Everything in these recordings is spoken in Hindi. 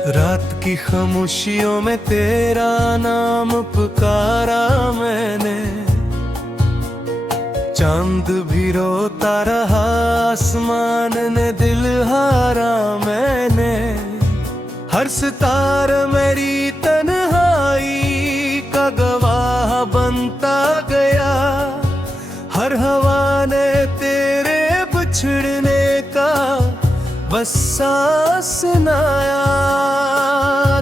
रात की खामोशियों में तेरा नाम पुकारा मैंने, चांद भी रोता रहा, आसमान ने दिल हारा मैंने। हर सितारा मेरी तन्हाई का गवाह बनता गया, हर हवा ने तेरे बिछड़ने का बस सांस सुनाया।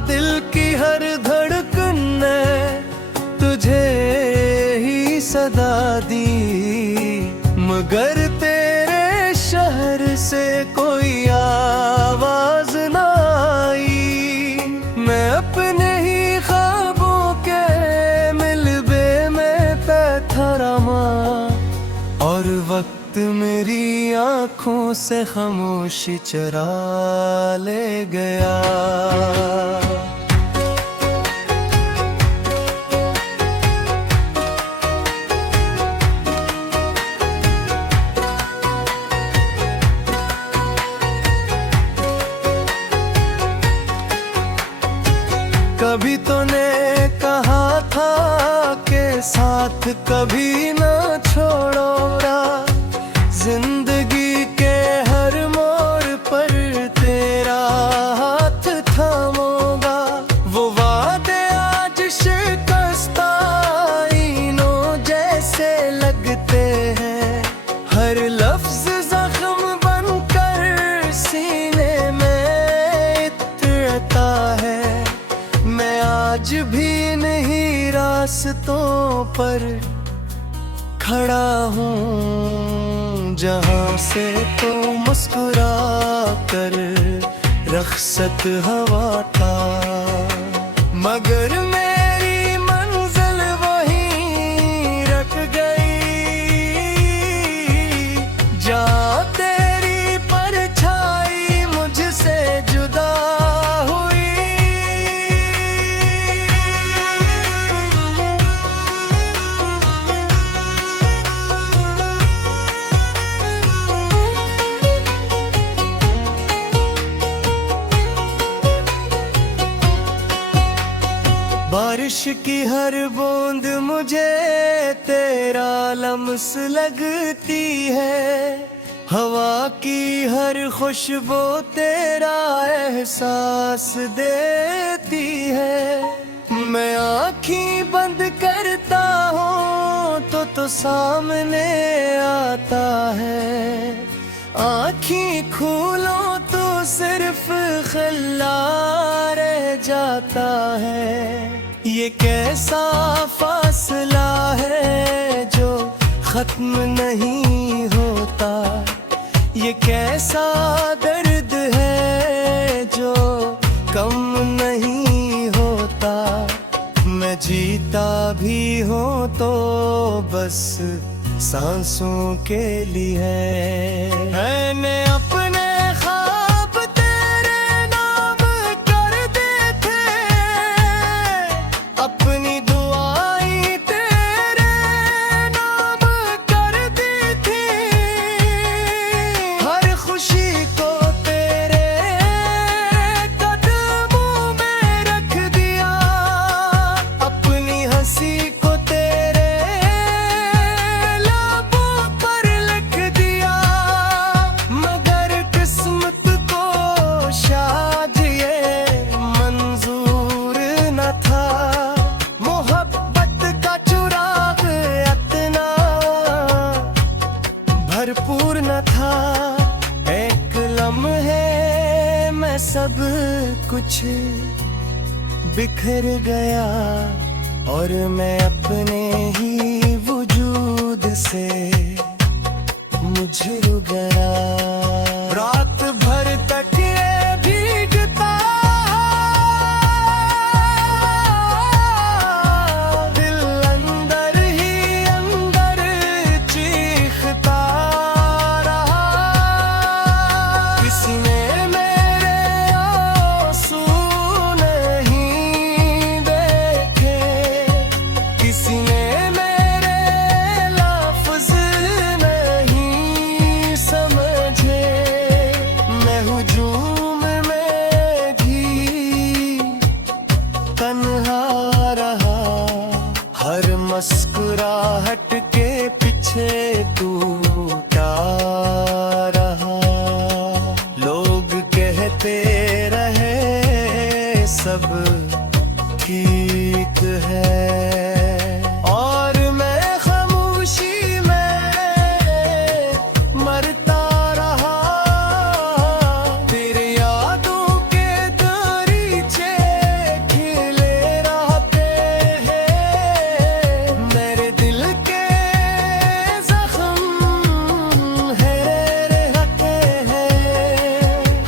दिल की हर धड़कन ने तुझे ही सदा दी, मगर तेरे शहर से कोई आवाज ना आई। मैं अपने ही ख्वाबों के मिलबे में बैठा रमा, और वक्त मेरी आँखों से खामोशी चरा ले गया। कभी तूने कहा था कि साथ कभी ना छोड़ोगा, जिंदगी के हर मोड़ पर तेरा हाथ थामूंगा। वो वादे आज शिकस्ता आईनों जैसे लगते हैं, हर लफ्ज जख्म बनकर सीने में इतरता है। मैं आज भी नहीं रास्तों पर खड़ा हूँ, जहाँ से तो मुस्कुरा कर रखसत हवा था, मगर मेरी मंजिल वहीं रख गई, जहाँ तेरी परछाई मुझसे जुदा हुई। बारिश की हर बूंद मुझे तेरा लम्स लगती है, हवा की हर खुशबू तेरा एहसास देती है। मैं आँखें बंद करता हूँ तो सामने आता है, आँखें खोलो तो सिर्फ खिला रह जाता है। ये कैसा फासला है जो खत्म नहीं होता, ये कैसा दर्द है जो कम नहीं होता। मैं जीता भी हूँ तो बस सांसों के लिए है। मैंने अपने ख्वाब तेरे नाम कर देखे, अपनी दुआएं तेरे नाम कर दी थी, हर खुशी को तेरे कदमों में रख दिया, अपनी हंसी को तेरे लबों पर लिख दिया। मगर किस्मत को शायद ये मंजूर न था, मोहब्बत का चुराग इतना भरपूर न था। एक लम्हे में सब कुछ बिखर गया, और मैं अपने ही वजूद से मुझे गया। रात भर तक ये भीगता, दिल अंदर ही अंदर चीखता रहा। किसी ने मेरे आंसू नहीं देखे, किसी ने मेरे लफ्ज नहीं समझे। मैं हुजूम में भी चलते रहे सब ठीक है। और मैं खामोशी में मरता रहा, तेरे यादों के दरीचे खिले रहते हैं। मेरे दिल के जख्म है रहते हैं।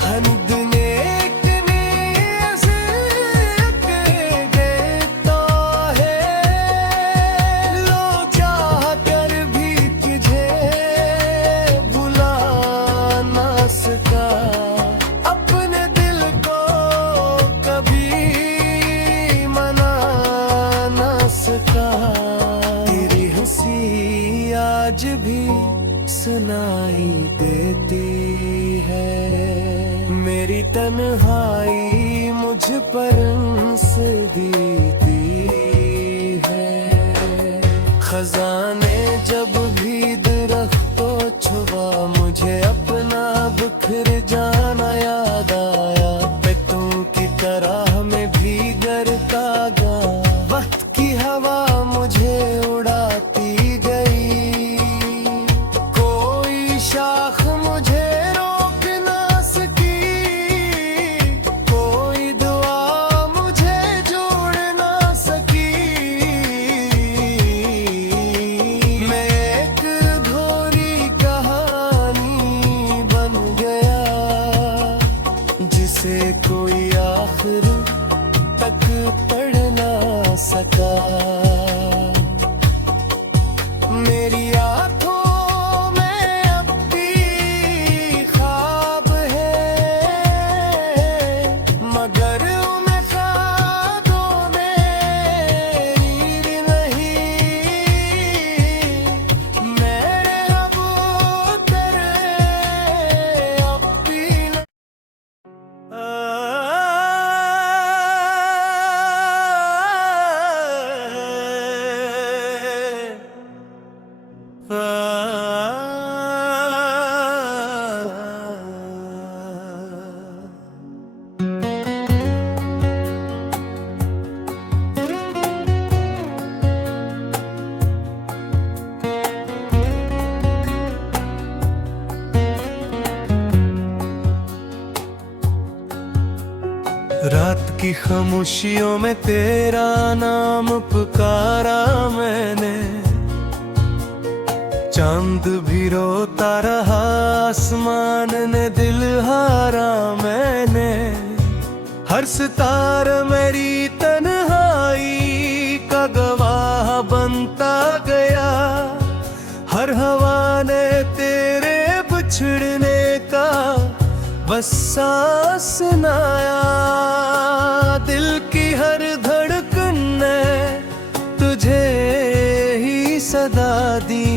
हंद नेक नीयत देता है, लो चाह कर भी तुझे बुला ना सका। अपने दिल को कभी मना ना सका। तेरी हंसी आज भी सुनाई देती है। मेरी तन्हाई मुझ पर हंस देती है। खजाने जब भी दरख्तों छुआ, मुझे अपना बिखर जाना याद आया। पत्तों की तरह मैं भीगता गा, वक्त की हवा मुझे उड़ाती गई। कोई शाख मुझे रोक ना सकी, कोई दुआ मुझे जोड़ ना सकी। मैं एक अधूरी कहानी बन गया, जिसे कोई आखिर तक पढ़ ना सका। मेरी आंखों में अब भी ख्वाब है, मगर उन ख्वाबों में नींद नहीं। मेरे कबूतर अब भी रात की खामोशियों में तेरा नाम पुकारा मैंने। चांद भी रोता रहा, आसमान ने दिल हारा मैंने। हर सितारा मेरी तन्हाई का गवाह बनता गया। हर हवा ने तेरे बिछड़ने का बस सांस सुनाया। दिल की हर धड़कन ने तुझे ही सदा दी,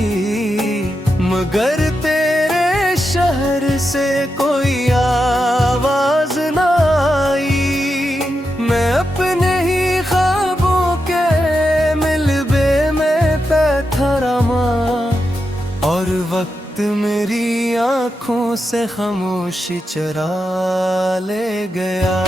मगर तेरे शहर से कोई आवाज ना आई। मैं अपने ही ख्वाबों के मिलबे में बैठा रमा, और वक्त मेरी आंखों से खामोशी चरा ले गया।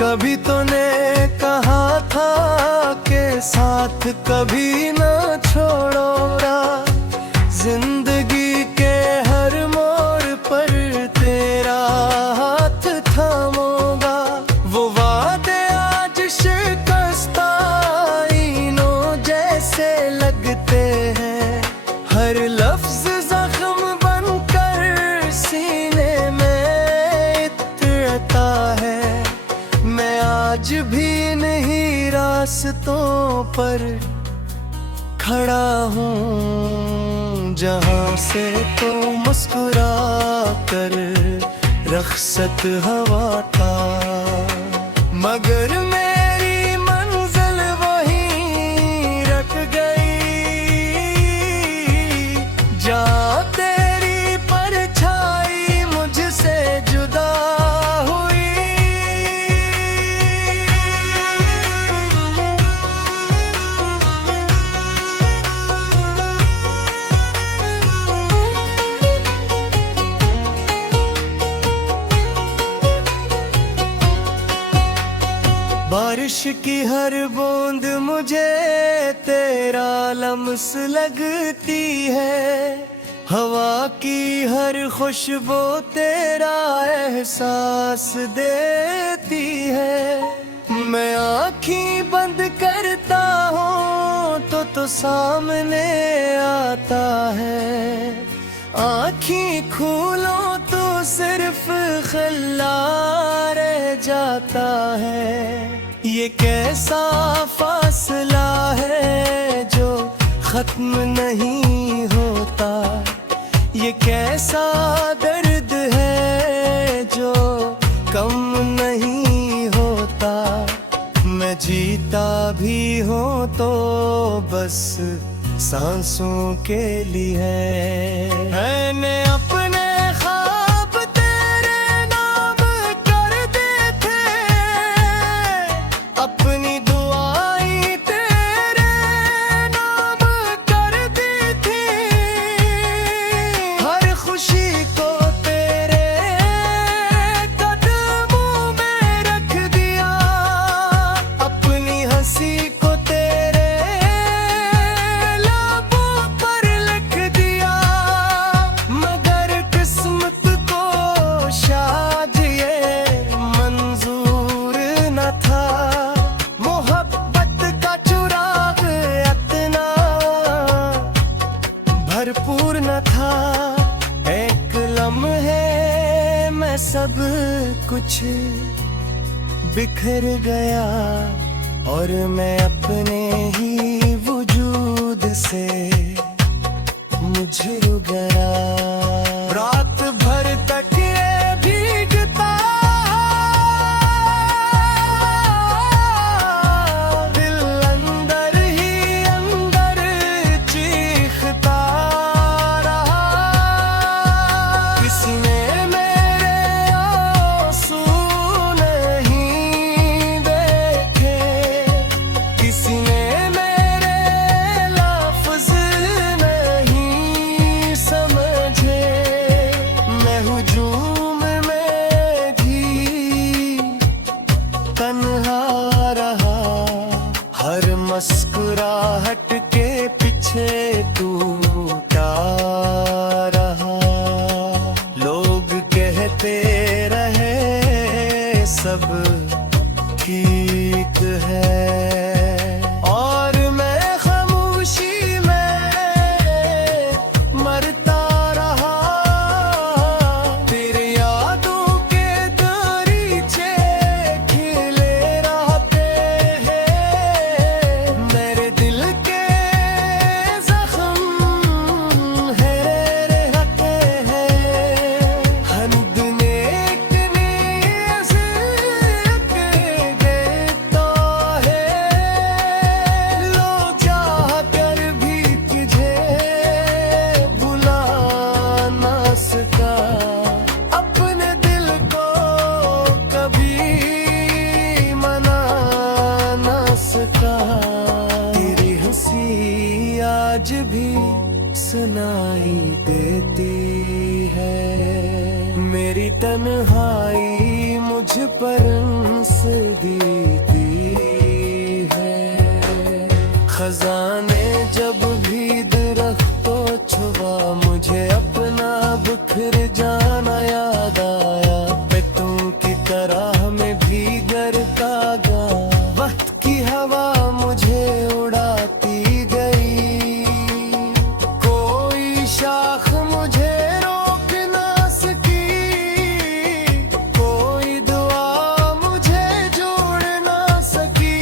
कभी तूने कहा था के साथ कभी ना छोड़ोगा। जिंदगी के हर मोड़ पर तेरा हाथ थामोगा। वो वादे आज शिकस्ता आईनों जैसे लगते हैं। हर लफ्ज जख्म बनकर सीने में इतरता है। मैं आज भी नहीं रास्तों पर खड़ा हूँ, जहाँ से तो मुस्कुरा कर रखसत हवा था। मगर मेरी मंजिल वहीं रख गई, जहाँ तेरी परछाई मुझसे बारिश की हर बूंद मुझे तेरा लम्स लगती है, हवा की हर खुशबू तेरा एहसास देती है। मैं आँखें बंद करता हूँ तो सामने आता है, आँखें खोलो तो सिर्फ खल्ला रह जाता है। ये कैसा फासला है जो खत्म नहीं होता, ये कैसा दर्द है जो कम नहीं होता। मैं जीता भी हूँ तो बस सांसों के लिए। मैंने अपने ख्वाब तेरे नाम कर दिए थे, अपनी दुआएं तेरे नाम कर दी थी। हर खुशी को तेरे कदमों में रख दिया, अपनी हंसी को तेरे लबों पर लिख दिया। मगर किस्मत को शायद ये मंजूर न था, मोहब्बत का चुराग इतना भरपूर न था। एक लम्हे में सब कुछ बिखर गया और मैं अपने ही वजूद से मुझे गया। रात भर तक ये भीगता, दिल अंदर ही अंदर चीखता रहा। किसी ने मेरे आंसू नहीं देखे, किसी ने मेरे लफ्ज़ नहीं समझे। मैं हुजूम में भी तन्हा रहा, हर मुस्कुराहट के पीछे टूटा रहा। लोग कहते रहे सब ठीक है और मैं खामोशी में मरता रहा। तेरी यादों के दरीचे खिले रहते हैं, मेरे दिल के जख्म है रहते हैं। हंद नेक नीयत देता है, लोग चाह कर भी तुझे बुला ना सका। अपने दिल को कभी मना ना सका। तेरी हंसी आज भी सुनाई देती है, मेरी तन्हाई मुझ पर हंस देती है। खजाने जब भी दरख्तों छुआ, मुझे अपना बिखर जाना याद आया। पितों की तरह मैं भीगर कागा, वक्त की हवा मुझे उड़ाती गई। कोई शाख मुझे रोक ना सकी, कोई दुआ मुझे जोड़ ना सकी।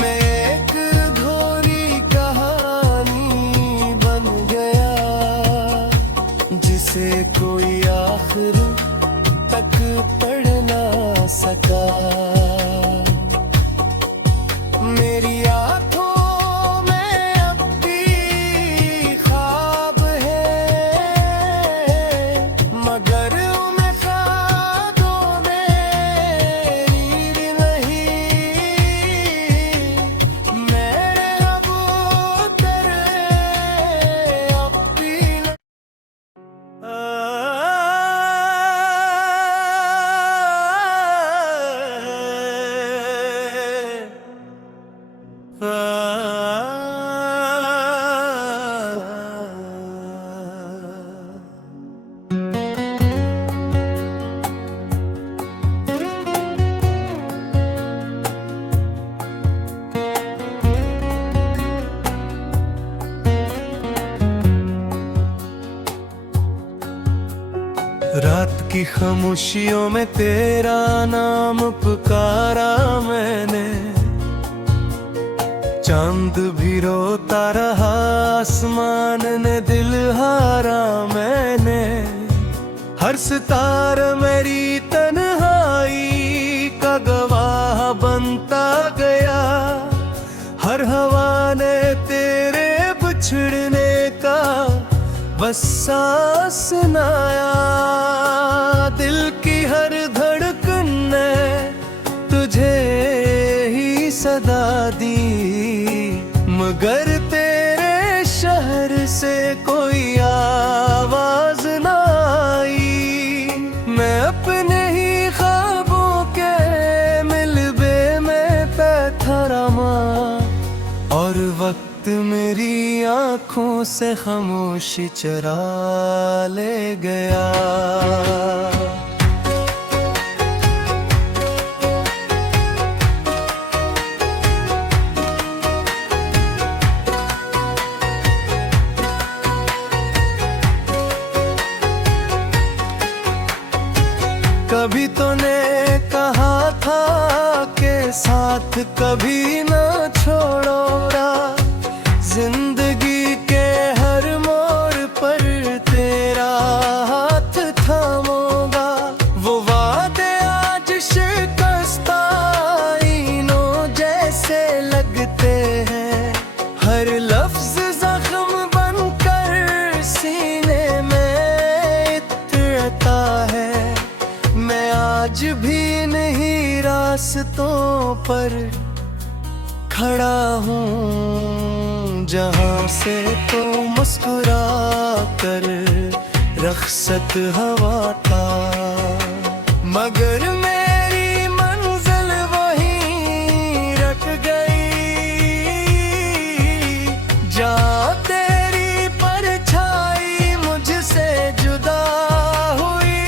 मैं एक अधूरी कहानी बन गया, जिसे कोई आखिर तक पढ़ ना सका। मेरी आँखों में अब भी ख्वाब है, मगर उन्हें ख्वाबों में नींद नहीं। मेरे अब तेरे अब भी रात की खामोशियों में तेरा नाम पुकारा मैंने, चांद भी रोता रहा, आसमान ने दिल हारा मैंने। हर सितारा मेरी तन्हाई का गवाह बनता गया, हर हवा ने तेरे बिछड़ने का बस सांस सुनाया। दिल की हर धड़कन ने तुझे ही सदा दी, मगर तेरे शहर से कोई आवाज ना आई। मैं अपने ही ख्वाबों के मिलबे में बैठा रमा, और वक्त मेरी आंखों से खामोशी चरा ले गया। कभी तूने कहा था कि साथ कभी ना छोड़ोगा, जिंदगी के हर मोड़ पर तेरा हाथ थामूंगा। वो वादे आज शिकस्ता आईनों जैसे लगते हैं, हर लफ्ज जख्म बनकर सीने में इतरता है। मैं आज भी नहीं रास्तों पर खड़ा हूँ, जहाँ से तो मुस्कुरा कर रखसत हवा था, मगर मेरी मंजिल वहीं रख गई, जहाँ तेरी परछाई मुझसे जुदा हुई।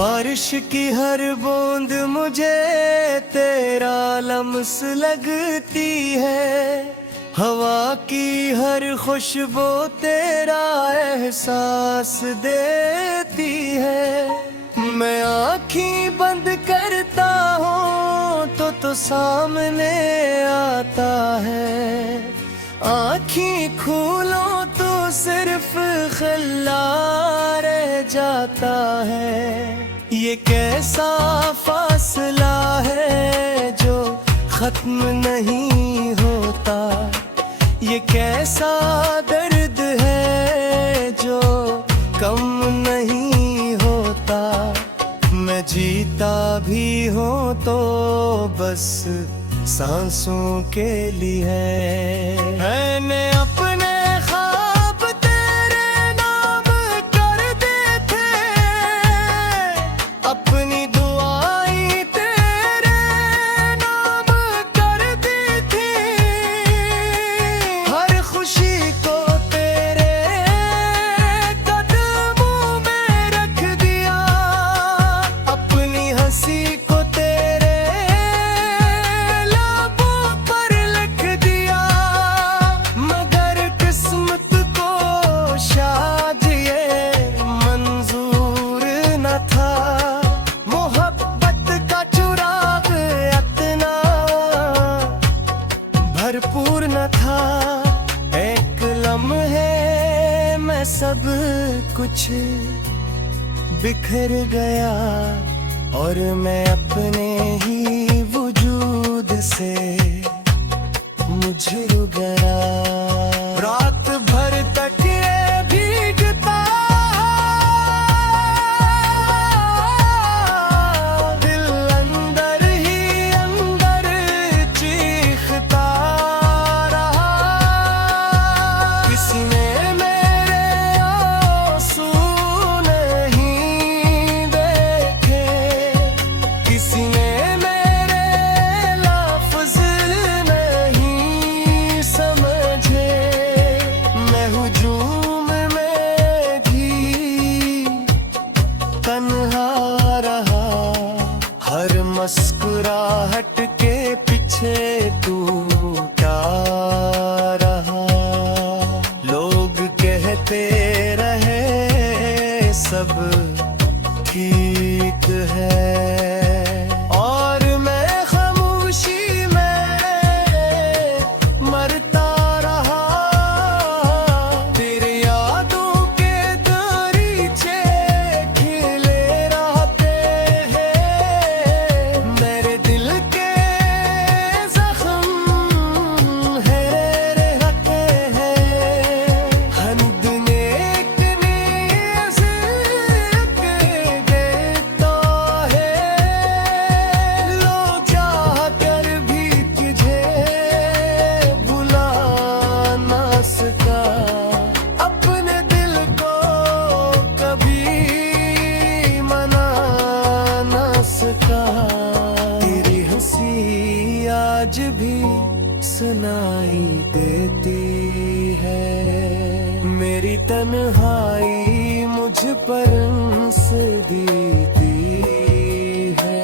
बारिश की हर बूंद मुझे तेरा लम्स लगती है, हवा की हर खुशबू तेरा एहसास देती है। मैं आँखें बंद करता हूँ तो सामने आता है, आँखें खोलो तो सिर्फ खिला रह जाता है। ये कैसा फासला है जो खत्म नहीं होता, ये कैसा दर्द है जो कम नहीं होता। मैं जीता भी हूँ तो बस सांसों के लिए है। मैंने अपने ख्वाब तेरे नाम कर दिए थे, अपनी दुआएं तेरे नाम कर दी थी, हर खुशी को तेरे कदमों में रख दिया, अपनी हंसी को तेरे लबों पर लिख दिया। मगर किस्मत को शायद ये मंजूर न था, मोहब्बत का चुराग इतना भरपूर न था। एक लम्हे में सब कुछ बिखर गया, और मैं अपने ही वजूद से मुझे गया। रात भर तक ये भीगता, दिल अंदर ही अंदर चीखता रहा। किसी ने मेरे आंसू नहीं देखे, किसी ने मेरे लफ्ज नहीं समझे। रहे सब ठीक है। और मैं खामोशी में मरता रहा, तेरी यादों के दरीचे खिले रहते हैं। मेरे दिल के जख्म है रहते हैं। हंद नेक नीज़ देता है, लो चाह कर भी तुझे भुला ना सका। अपने दिल को कभी मना ना सका। तेरी हंसी आज भी सुनाई देती है। मेरी तन्हाई मुझ पर हंस देती है।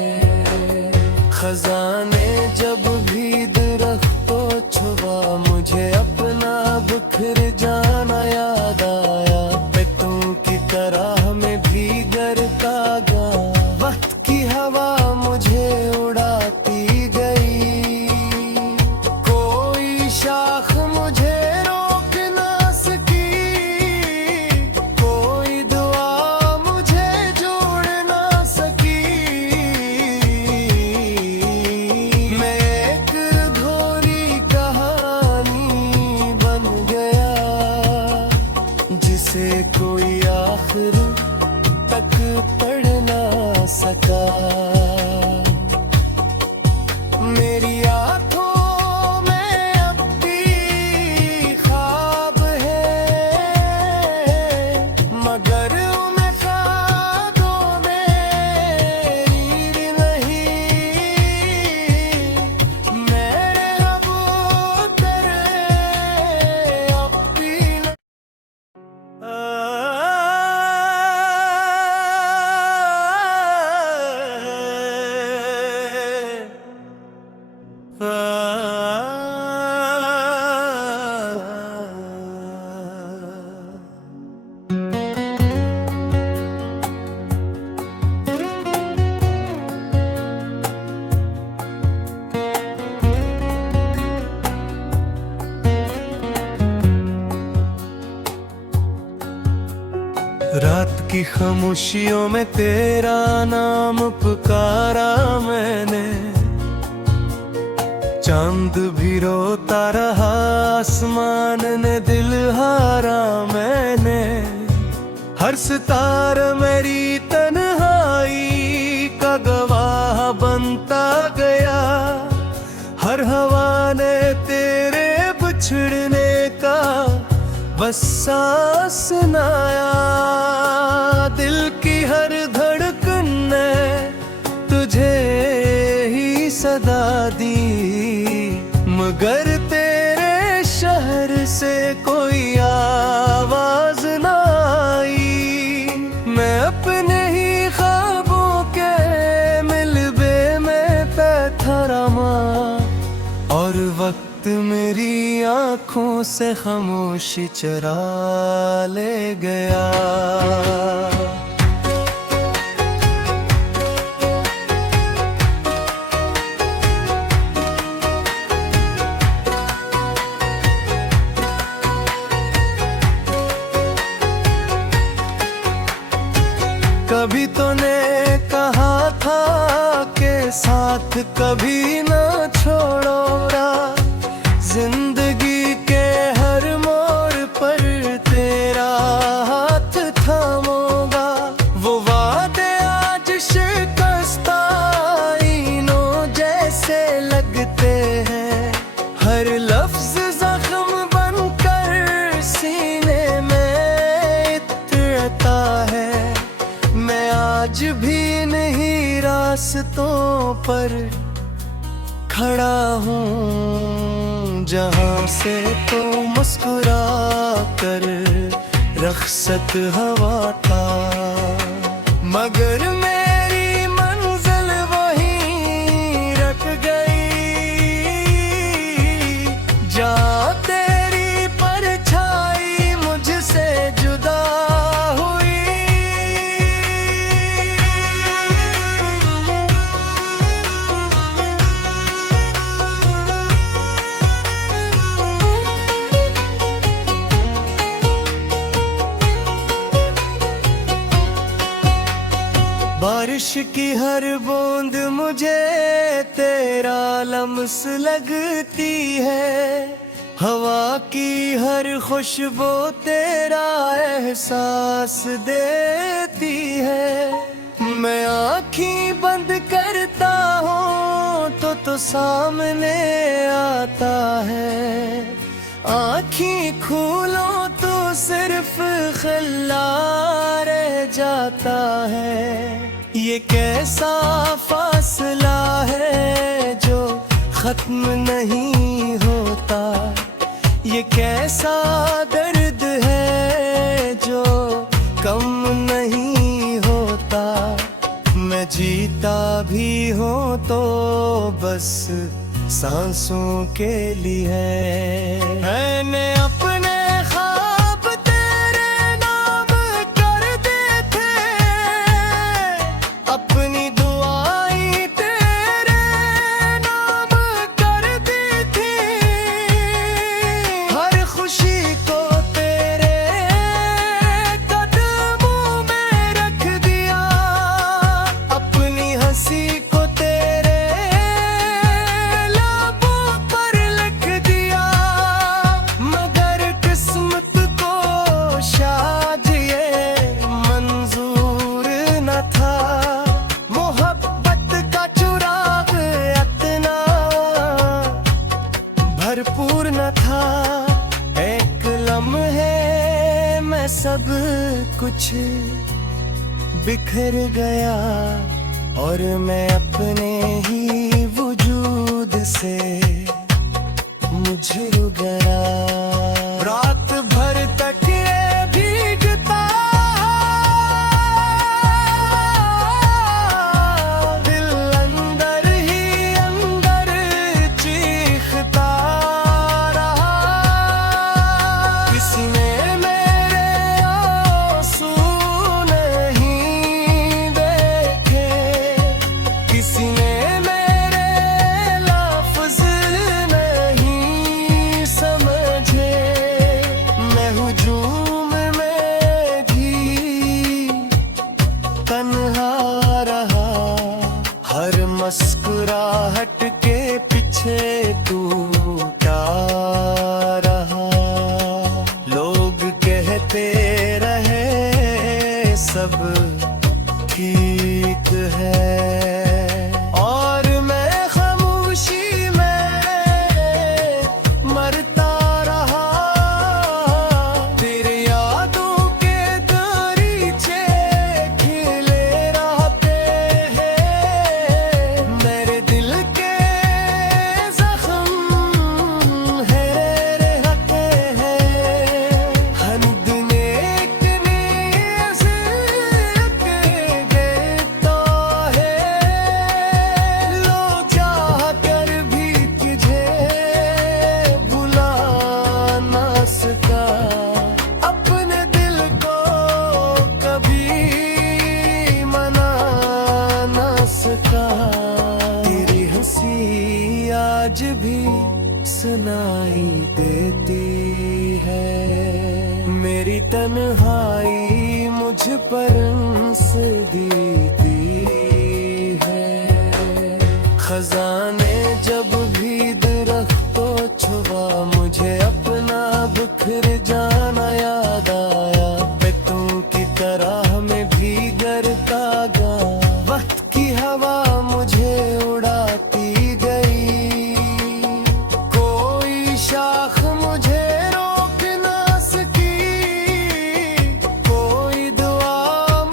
खजाने जब भी दरख्तों छुआ, मुझे अपना बिखर जाना याद आया। पत्तों की तरह में भीगता गा, वक्त की हवा मुझे उड़ाती गई। कोई शाख मुझे रोक ना सकी, कोई दुआ मुझे जोड़ ना सकी। मैं एक अधूरी कहानी बन गया, जिसे कोई आखिर तक पढ़ ना सका। मेरी आँखों में अब भी ख्वाब है, मगर उन्हें ख्वाबों में नींद नहीं। मेरे कबूतर अब भी रात की खामोशियों में तेरा नाम पुकारा मैंने। चांद भी रोता रहा, आसमान ने दिल हारा मैंने। हर सितारा मेरी तन्हाई का गवाह बनता गया। हर हवा ने तेरे बिछड़ने का बस सांस सुनाया। दिल की हर धड़कन ने तुझे ही सदा दी, मगर तेरे शहर से कोई आवाज ना आई। मैं अपने ही ख्वाबों के मिलबे में बैठा रमा, और वक्त मेरी आँखों से खामोशी चरा ले गया। कभी तूने कहा था के साथ कभी ना छोड़ोगा। जिंदगी के हर मोड़ पर तेरा हाथ थामोगा। वो वादे आज शिकस्ता आईनों जैसे लगते हैं। हर लफ्ज जख्म बनकर सीने में इतरता है। मैं आज भी नहीं रास्तों पर खड़ा हूँ, जहाँ से तो मुस्कुरा कर रखसत हवा था। मगर मेरी मंजिल वहीं रख गई, जहाँ तेरी परछाई मुझसे जुदा बारिश की हर बूंद मुझे तेरा लम्स लगती है, हवा की हर खुशबू तेरा एहसास देती है। मैं आँखें बंद करता हूँ तो सामने आता है, आँखें खोलो तो सिर्फ खिला रह जाता है। ये कैसा फासला है जो खत्म नहीं होता, ये कैसा दर्द है जो कम नहीं होता। मैं जीता भी हूँ तो बस सांसों के लिए है। मैंने अपने ख्वाब तेरे नाम कर दिए थे, अपनी दुआएं तेरे नाम कर दी थी। हर खुशी को तेरे कदमों में रख दिया, अपनी हंसी को तेरे भरपूर न था। एक लम्हे में सब कुछ बिखर गया और मैं अपने ही वजूद से मुझे गया। रात भर तक ये भीगता, दिल अंदर ही अंदर चीखता रहा। किसी ने मेरे आंसू नहीं देखे, किसी ने मेरे लफ्ज़ नहीं समझे। मैं हुजूम में भी तन्हा रहा, हर मुस्कुराहट के पीछे टूटा रहा। लोग कहते रहे सब ठीक है और मैं खामोशी में मरता रहा। तेरे यादों के दरीचे खिले रहते हैं, मेरे दिल के जख्म है रहते हैं। हंद नेक नीयत देता है, लो चाह कर भी तुझे बुला ना सका। अपने दिल को कभी मना ना सका। तेरी हंसी आज भी सुनाई देती है, मेरी तन्हाई मुझ पर हंस देती है। खजाने जब भी दरख्तों छुआ, मुझे अपना बिखर जाना याद आया। बेतों की तरह मैं भी करता गया, वक्त की हवा मुझे उड़ाती गई। कोई शाख मुझे रोक ना सकी, कोई दुआ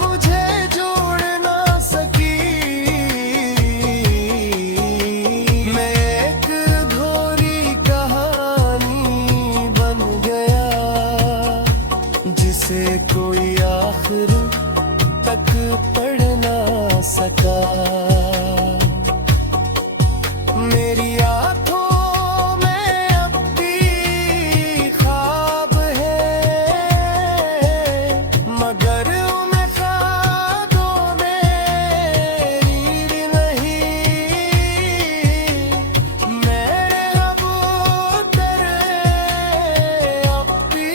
मुझे जोड़ ना सकी। मैं एक अधूरी कहानी बन गया, जिसे कोई आखिर तक पढ़ ना सका। मेरी आँखों में अब भी ख्वाब है, मगर उन ख्वाबों में नींद नहीं। मेरे कबूतर अब भी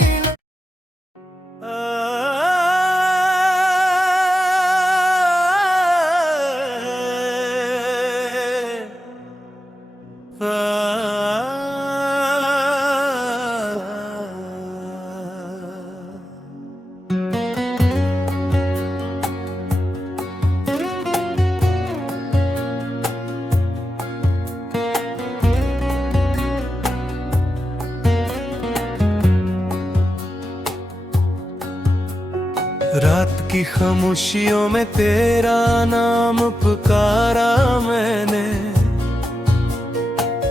रात की खामोशियों में तेरा नाम पुकारा मैंने,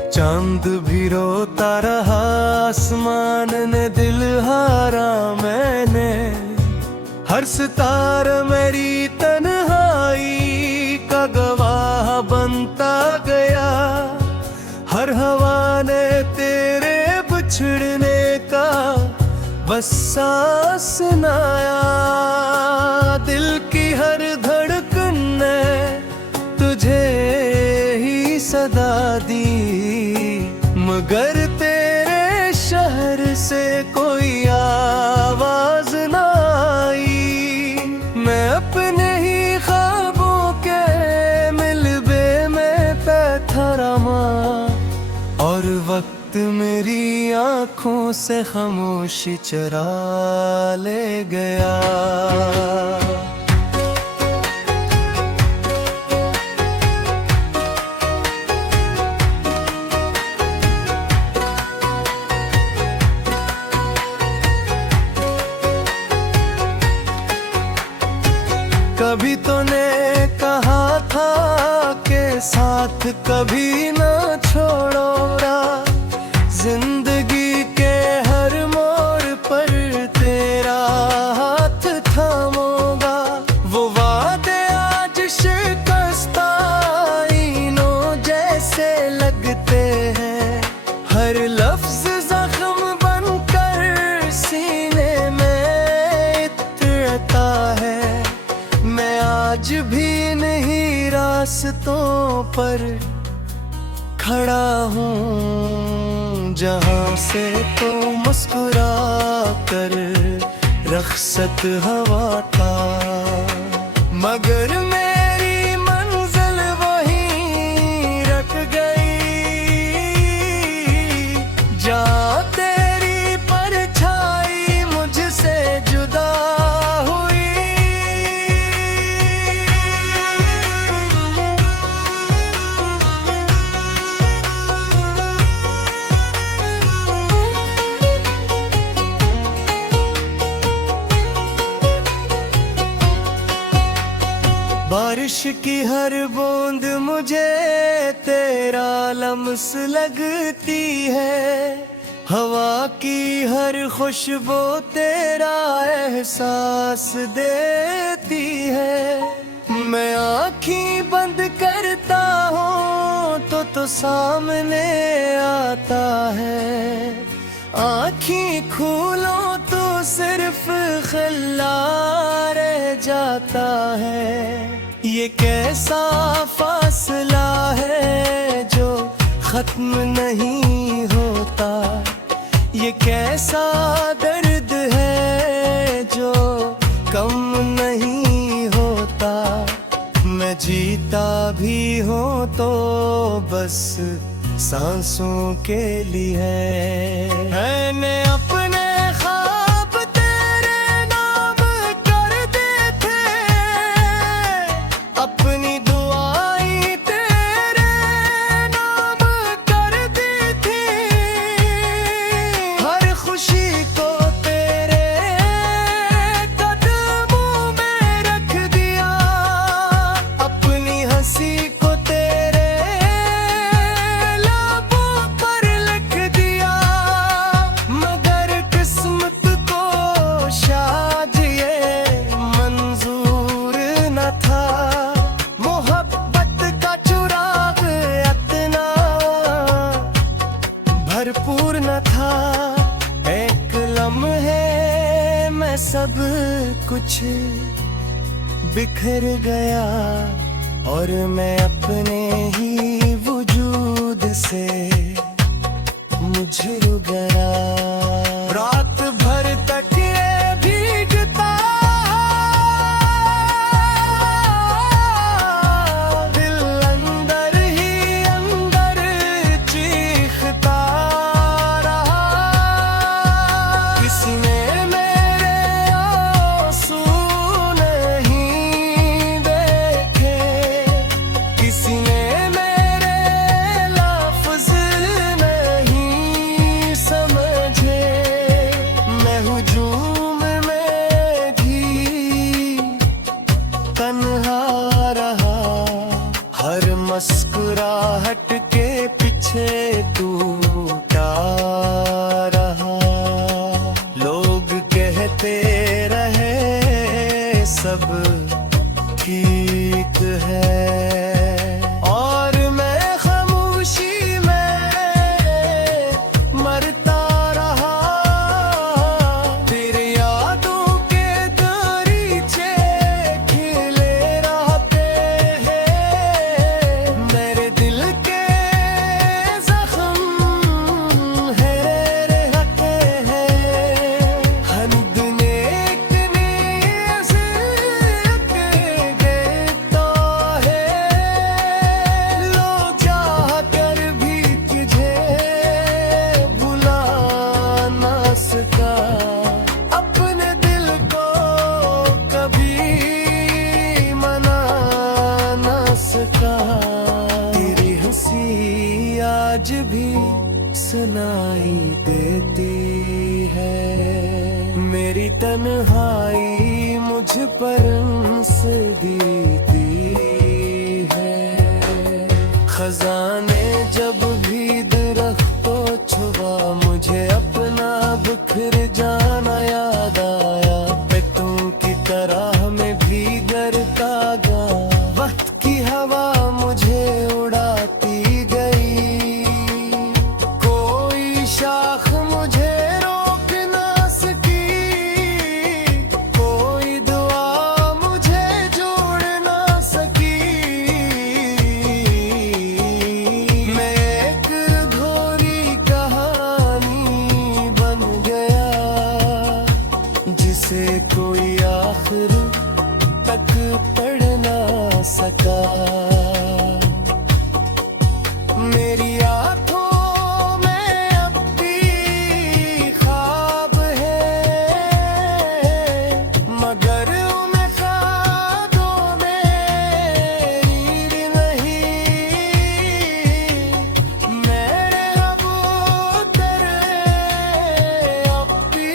चांद भी रोता रहा, आसमान ने दिल हारा मैंने। हर सितारा मेरी तन्हाई का गवाह बनता गया, हर हवा ने तेरे बिछड़ने का बस सांस सुनाया। दिल की हर धड़कन ने तुझे ही सदा दी, मगर तेरे शहर से कोई आवाज ना आई। मैं अपने ही ख्वाबों के मिलबे में बैठा रमा, और वक्त मेरी आंखों से खामोशी चरा ले गया। कभी तूने कहा था कि साथ कभी ना छोड़ोगा, जिंदगी के हर मोड़ पर तेरा हाथ थामूंगा। वो वादे आज शिकस्त आईनों जैसे लगते हैं, हर लफ्ज जख्म बनकर सीने में इतरता है। मैं आज भी नहीं रास्तों पर खड़ा हूँ, जहाँ से तो मुस्कुरा कर रखसत हवा था, मगर मेरी मंजिल वहीं रख गई, जहाँ तेरी परछाई मुझसे जुदा हुई। बारिश की हर बूंद मुझे तेरा लम्स लगती है, हवा की हर खुशबू तेरा एहसास देती है। मैं आँखें बंद करता हूँ तो सामने आता है, आँखें खोलो तो सिर्फ खिला रह जाता है। ये कैसा फासला है जो खत्म नहीं होता, ये कैसा दर्द है जो कम नहीं होता। मैं जीता भी हूँ तो बस सांसों के लिए मैंने अपने ख्वाब तेरे नाम कर दिए थे, अपनी दुआएं तेरे नाम कर दी थी। हर खुशी को तेरे कदमों में रख दिया, अपनी हंसी को तेरे भरपूर न था। एक लम्हे में सब कुछ बिखर गया, और मैं अपने ही वजूद से मुझे गया। रात भर तक ये भीगता, दिल अंदर ही अंदर चीखता रहा। किसी ने मेरे आंसू नहीं देखे, किसी ने मेरे लफ्ज़ नहीं समझे। सब ठीक है। और मैं खामोशी में मरता रहा, तेरी यादों के दरीचे खिले रहते हैं। मेरे दिल के जख्म है रहते हैं। हंद ने अपने दिल को कभी मना न सका। तेरी हंसी आज भी सुनाई देती है। मेरी तन्हाई मुझ पर बीती है। खजाने जब भी दरख्तों छुआ, मुझे अपना बिखर जाना याद आया। बेतों की तरह मैं भीगता गा, वक्त की हवा मुझे उड़ाती गई। कोई शाख मुझे रोक ना सकी, कोई दुआ मुझे जोड़ ना सकी। मैं एक अधूरी कहानी बन गया, जिसे कोई आखिर तक पढ़ ना सका। मेरी आंखों में अब भी ख्वाब है, मगर उन ख्वाबों में नींद नहीं। मेरे कबूतर अब भी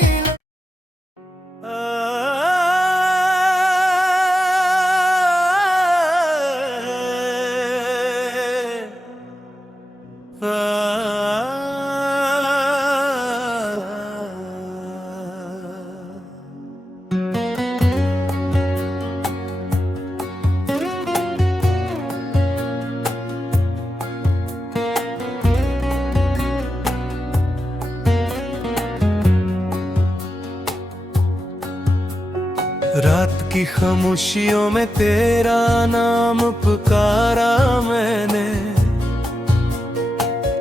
रात की खामोशियों में तेरा नाम पुकारा मैंने।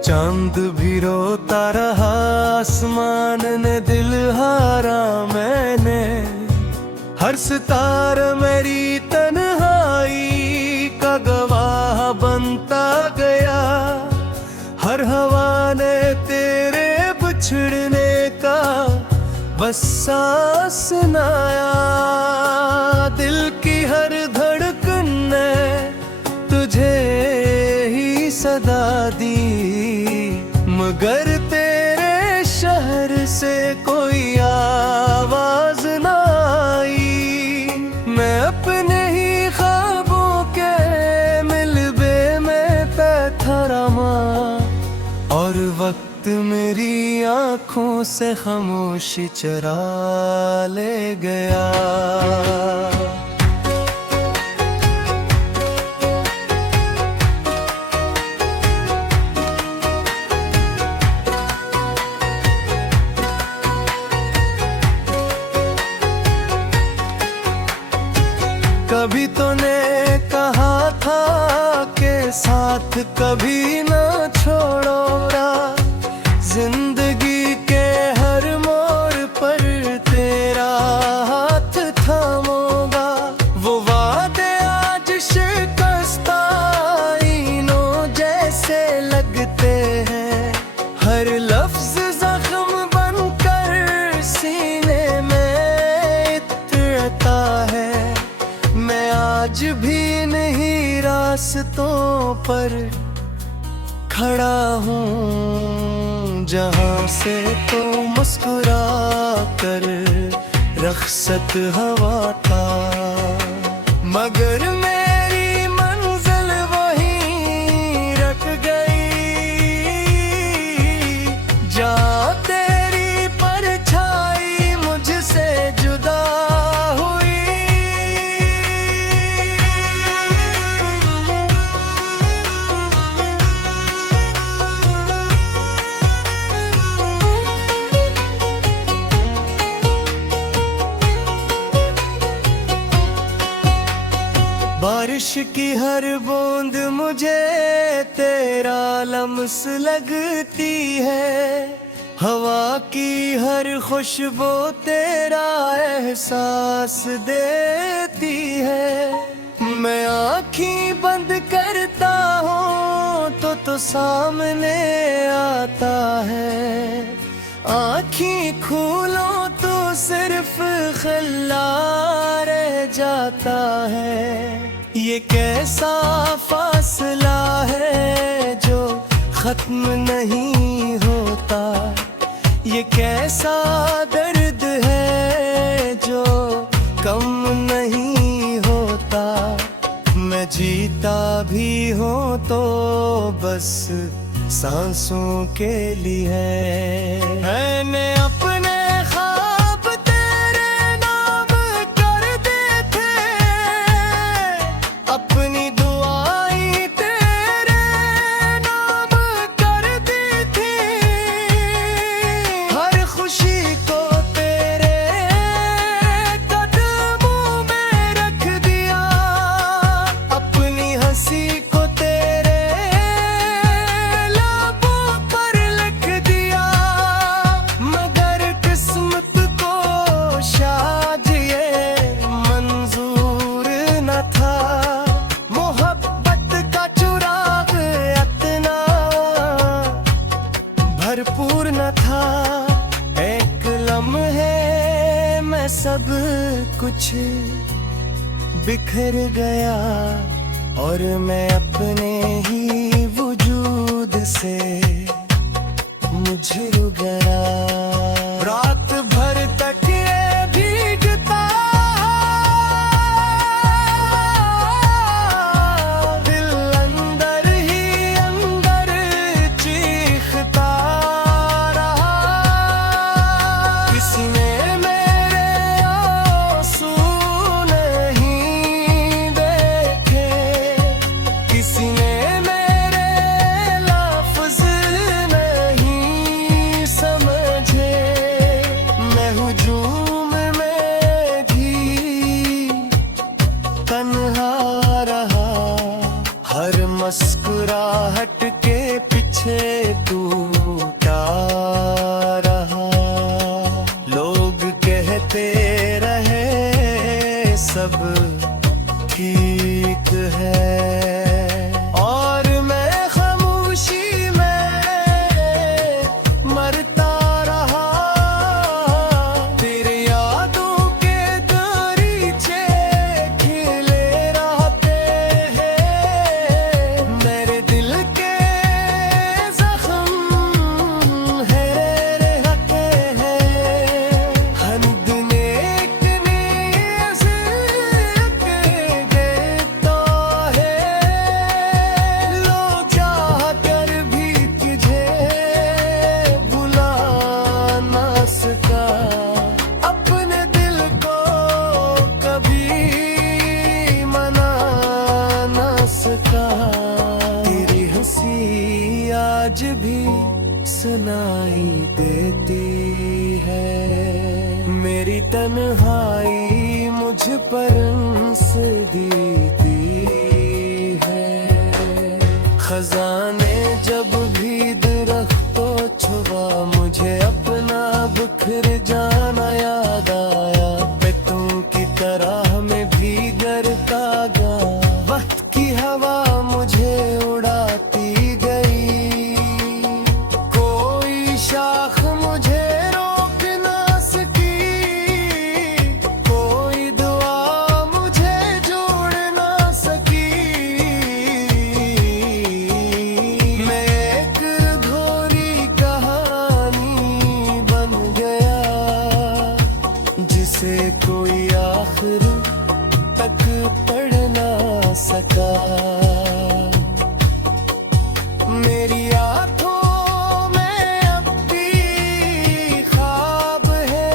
चांद भी रोता रहा, आसमान ने दिल हारा मैंने। हर सितारा मेरी तन्हाई का गवाह बनता गया। हर हवा ने तेरे बिछड़ने का बस सांस सुनाया। दिल की हर धड़कन ने तुझे ही सदा दी, मगर तेरे शहर से कोई आवाज ना आई। मैं अपने ही ख्वाबों के मिलबे में बैठा रमा, और वक्त मेरी आंखों से खामोशी चरा ले गया। कभी तूने कहा था के साथ कभी ना छोड़ोगा। जिंदगी के हर मोड़ पर तेरा हाथ थामोगा। वो वादे आज शिकस्ता आईनों जैसे लगते हैं। हर लफ्ज जख्म बनकर सीने में इतरता है। मैं आज भी नहीं रास्तों पर खड़ा हूँ, जहाँ से तो मुस्कुरा कर रखसत हवा था। मगर मेरी मंजिल वहीं रख गई, जहाँ तेरी परछाई मुझसे जुदा हुई। बारिश की हर बूंद मुझे तेरा लम्स लगती है, हवा की हर खुशबू तेरा एहसास देती है। मैं आँखें बंद करता हूँ तो सामने आता है, आँखें खोलो तो सिर्फ खिला रह जाता है। ये कैसा फासला है जो खत्म नहीं होता, ये कैसा दर्द है जो कम नहीं होता। मैं जीता भी हूँ तो बस सांसों के लिए। मैंने अपने ख्वाब तेरे नाम कर दिए थे, अपनी दुआएं तेरे नाम कर दी थी। हर खुशी को तेरे कदमों में रख दिया, अपनी हंसी को तेरे लबों पर लिख दिया। मगर किस्मत को शायद ये मंजूर न था, मोहब्बत का चुराग इतना भरपूर न था। एक लम्हे में सब कुछ बिखर गया और मैं अपने ही वजूद से मुझे गया। रात भर तक ये भीगता, दिल अंदर ही अंदर चीखता रहा। किसी ने मेरे आंसू नहीं देखे, किसी ने मेरे लफ्ज नहीं समझे। मैं हुजूम में भी तन्हा रहा, हर मुस्कुराहट के पीछे टूटा रहा। लोग कहते रहे सब ठीक है और मैं खामोशी में मरता रहा। तेरे यादों के दरीचे खिले रहते हैं, मेरे दिल के जख्म है रहते हैं। हंद नेक नीज़ देता है, लोग चाह कर भी तुझे बुला ना सका। अपने दिल को कभी मना ना सका। तेरी हंसी आज भी सुनाई देती है, मेरी तन्हाई मुझ पर हंस देती है। खजाने जब भी दरख्तों छुआ, मुझे अपना बिखर जाना याद आया। पेटों की तरह में भीगता गा, वक्त की हवा मुझे उड़ाती गई। कोई शाख मुझे रोक ना सकी, कोई दुआ मुझे जोड़ ना सकी। मैं एक अधूरी कहानी बन गया, जिसे कोई आखिर तक पढ़ ना सका। मेरी आंखों में अब भी ख्वाब है,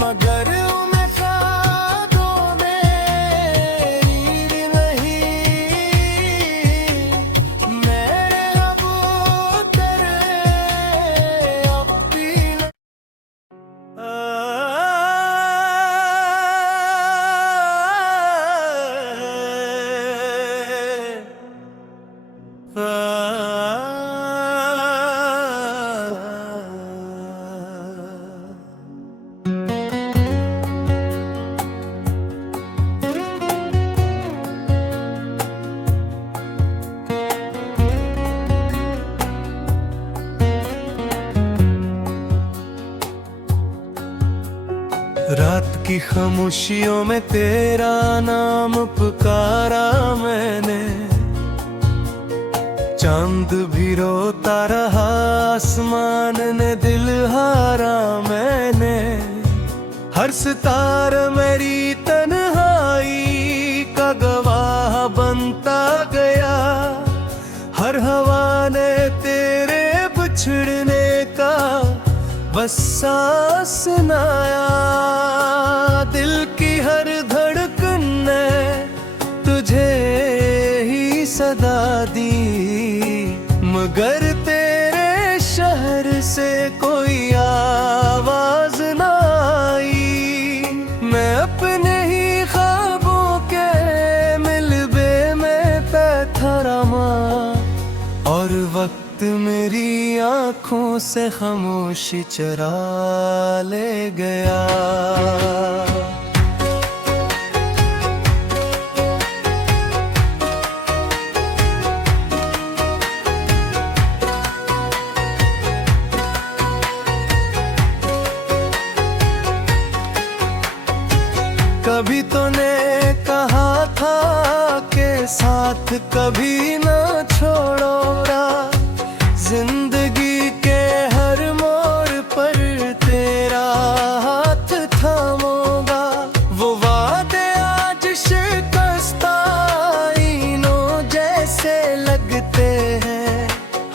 मगर उन ख्वाबों में नींद नहीं। मेरे कबूतर अब भी रात की खामोशियों में तेरा नाम पुकारा मैंने, चांद भी रोता रहा, आसमान ने दिल हारा मैंने। हर सितारा मेरी तन्हाई का गवाह बनता गया, हर हवा ने तेरे बिछड़ने का बस सांस सुनाया। दिल की हर धड़कन ने तुझे ही सदा दी, मगर तेरे शहर से कोई आवाज ना आई। मैं अपने ही ख्वाबों के मिलबे में बैठा रमा, और वक्त मेरी आंखों से खामोशी चरा ले गया। कभी तूने कहा था कि साथ कभी ना छोड़ोगा, जिंदगी के हर मोड़ पर तेरा हाथ थामूंगा। वो वादे आज शिकस्ता आईनों जैसे लगते हैं,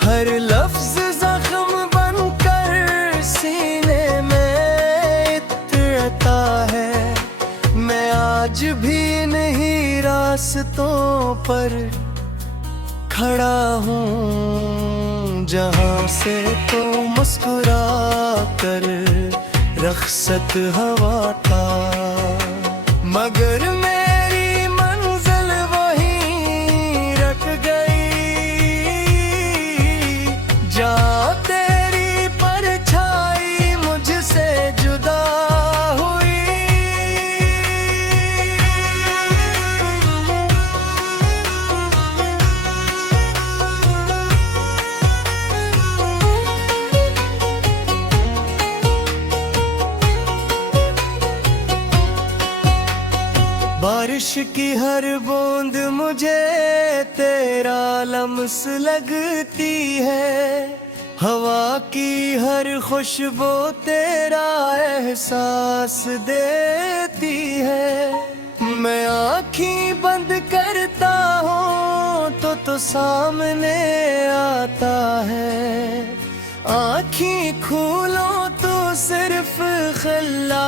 हर लफ्ज जख्म बनकर सीने में इतरता है। मैं आज भी नहीं रास्तों पर खड़ा हूँ, जहाँ से तो मुस्कुरा कर रखसत हवा था, मगर मेरी मंजिल वहीं रख गई, जहाँ तेरी परछाई मुझसे जुदा हुई। बारिश की हर बूंद मुझे तेरा लम्स लगती है, हवा की हर खुशबू तेरा एहसास देती है। मैं आँखें बंद करता हूँ तो सामने आता है, आँखें खोलो तो सिर्फ खिला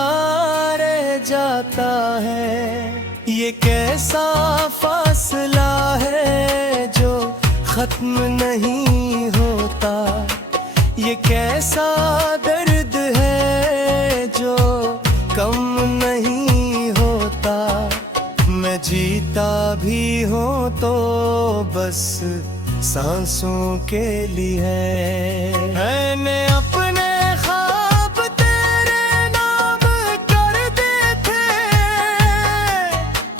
रह जाता है। ये कैसा फासला है जो खत्म नहीं होता, ये कैसा दर्द है जो कम नहीं होता। मैं जीता भी हूँ तो बस सांसों के लिए है। मैंने अपने ख्वाब तेरे नाम कर दिए थे,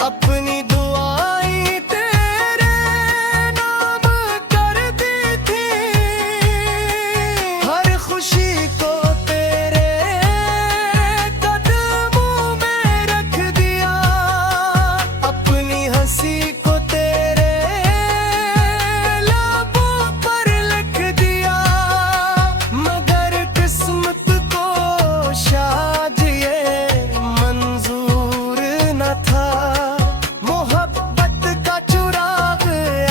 अपनी दुआएं तेरे नाम कर दी थी, हर खुशी को तेरे कदमों में रख दिया, अपनी हंसी को तेरे लबों पर लिख दिया। मगर किस्मत को शायद ये मंजूर न था, मोहब्बत का चुराग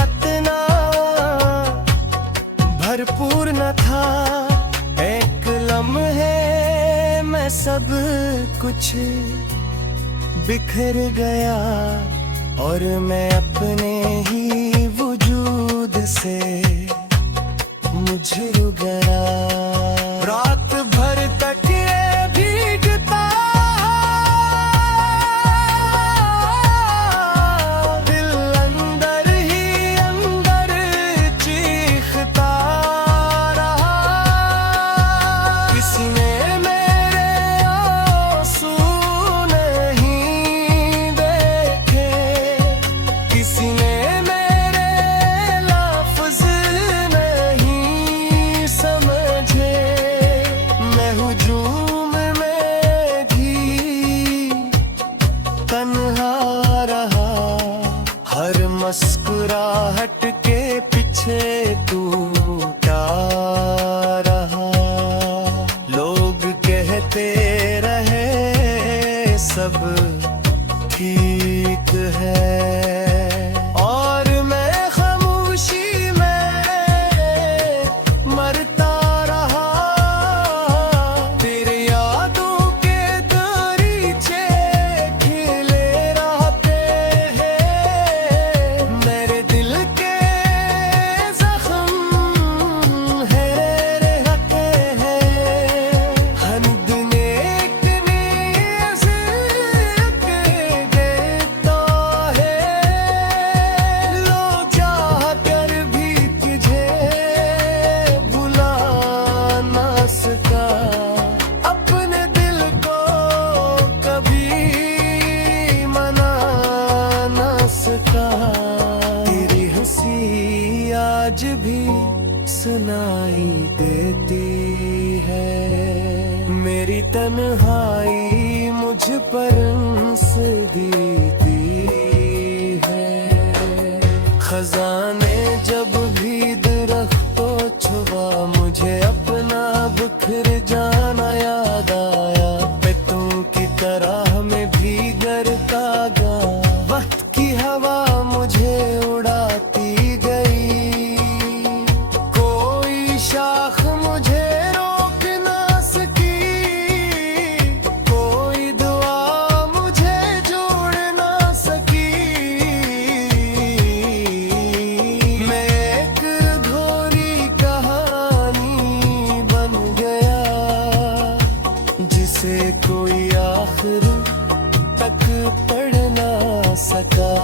इतना भरपूर न था। एक लम्हे में सब कुछ बिखर गया, और मैं अपने ही वजूद से मुझे गया। रात भर तक ये भीगता, दिल अंदर ही अंदर चीखता रहा। किसी ने मेरे आंसू नहीं देखे, किसी ने मेरे लफ्ज नहीं समझे। सब ठीक है। और मैं खामोशी में मरता रहा, तेरी यादों के दरीचे खिले रहते हैं। मेरे दिल के जख्म है रहते हैं। हंद ने इतनी अज़ियत देता है, लो चाह कर भी तुझे भुला ना सका। अपने दिल को कभी मना ना सका। तेरी हंसी आज भी सुनाई देती है। मेरी तन्हाई मुझ पर हंस देती है। खजाने जब भी दरख्तों छुआ, मुझे अपना बिखर जाना याद आया। पेटों की तरह में भीगता गा, वक्त की हवा मुझे उड़ाती गई। कोई शाख मुझे रोक ना सकी, कोई दुआ मुझे जोड़ ना सकी। मैं एक अधूरी कहानी बन गया, जिसे कोई आखिर तक पढ़ ना सका।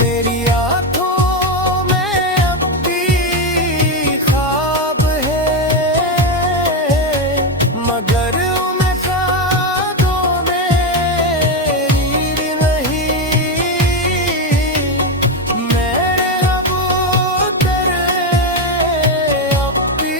मेरी आँखों में अब भी ख्वाब है, मगर उन्हें ख्वाबों में नींद नहीं। मेरे कबूतर अब भी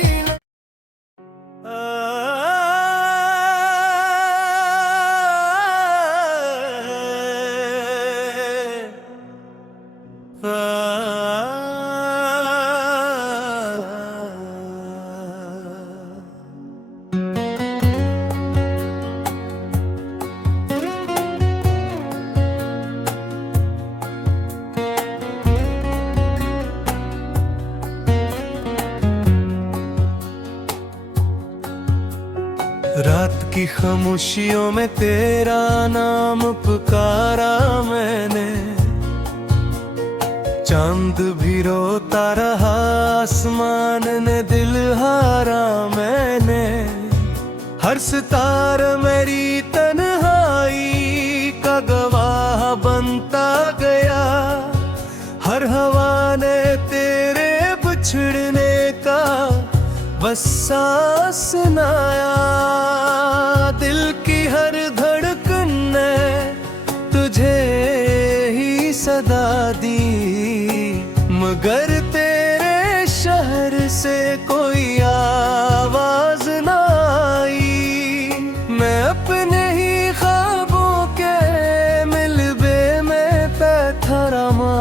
रात की खामोशियों में तेरा नाम पुकारा मैंने। चांद भी रोता रहा, आसमान ने दिल हारा मैंने। हर सितारा मेरी तन्हाई का गवाह बनता गया। हर हवा ने तेरे बिछड़ने का बस सांस सुनाया। दिल की हर धड़कन ने तुझे ही सदा दी, मगर तेरे शहर से कोई आवाज ना आई। मैं अपने ही ख्वाबों के मिलबे में बैठा रमा,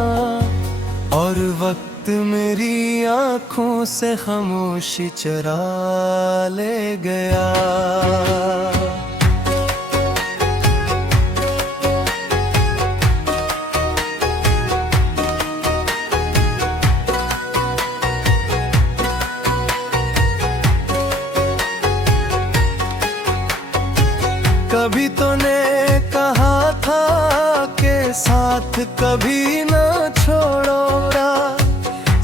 और वक्त मेरी आँखों से खामोशी चरा ले गया। कभी तूने कहा था के साथ कभी ना छोड़ोगा।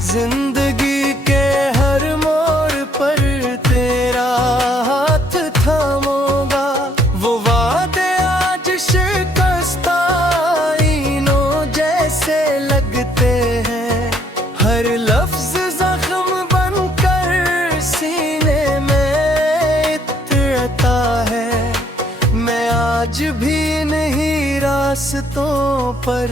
जिंदगी के हर मोड़ पर तेरा हाथ थामोगा। वो वादे आज शिकस्ता आईनों जैसे लगते हैं। हर लफ्ज जख्म बनकर सीने में इतरता है। मैं आज भी नहीं रास्तों पर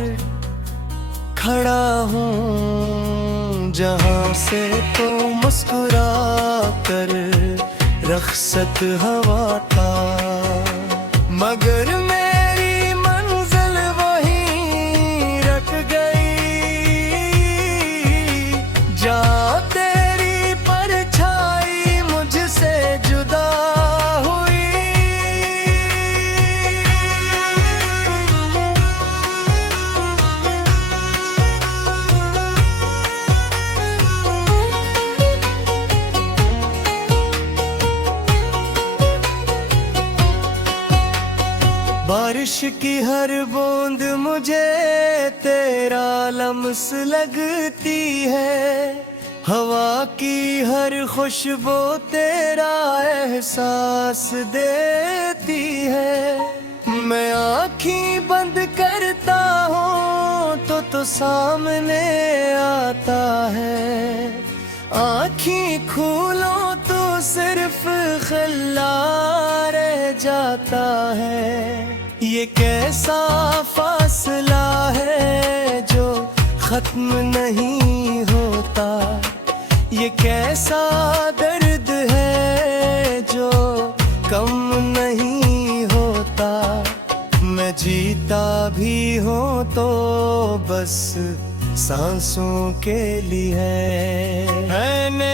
खड़ा हूँ, जहाँ से तो मुस्कुरा कर रखसत हवा था। मगर मेरी मंजिल वहीं रख गई, जहाँ तेरी परछाई मुझसे जुदा हुई। बारिश की हर बूंद मुझे तेरा लम्स लगती है, हवा की हर खुशबू तेरा एहसास देती है। मैं आँखें बंद करता हूँ तो सामने आता है, आँखें खोलो तो सिर्फ खिला रह जाता है। ये कैसा फासला है जो खत्म नहीं होता, ये कैसा दर्द है जो कम नहीं होता। मैं जीता भी हूँ तो बस सांसों के लिए है। मैंने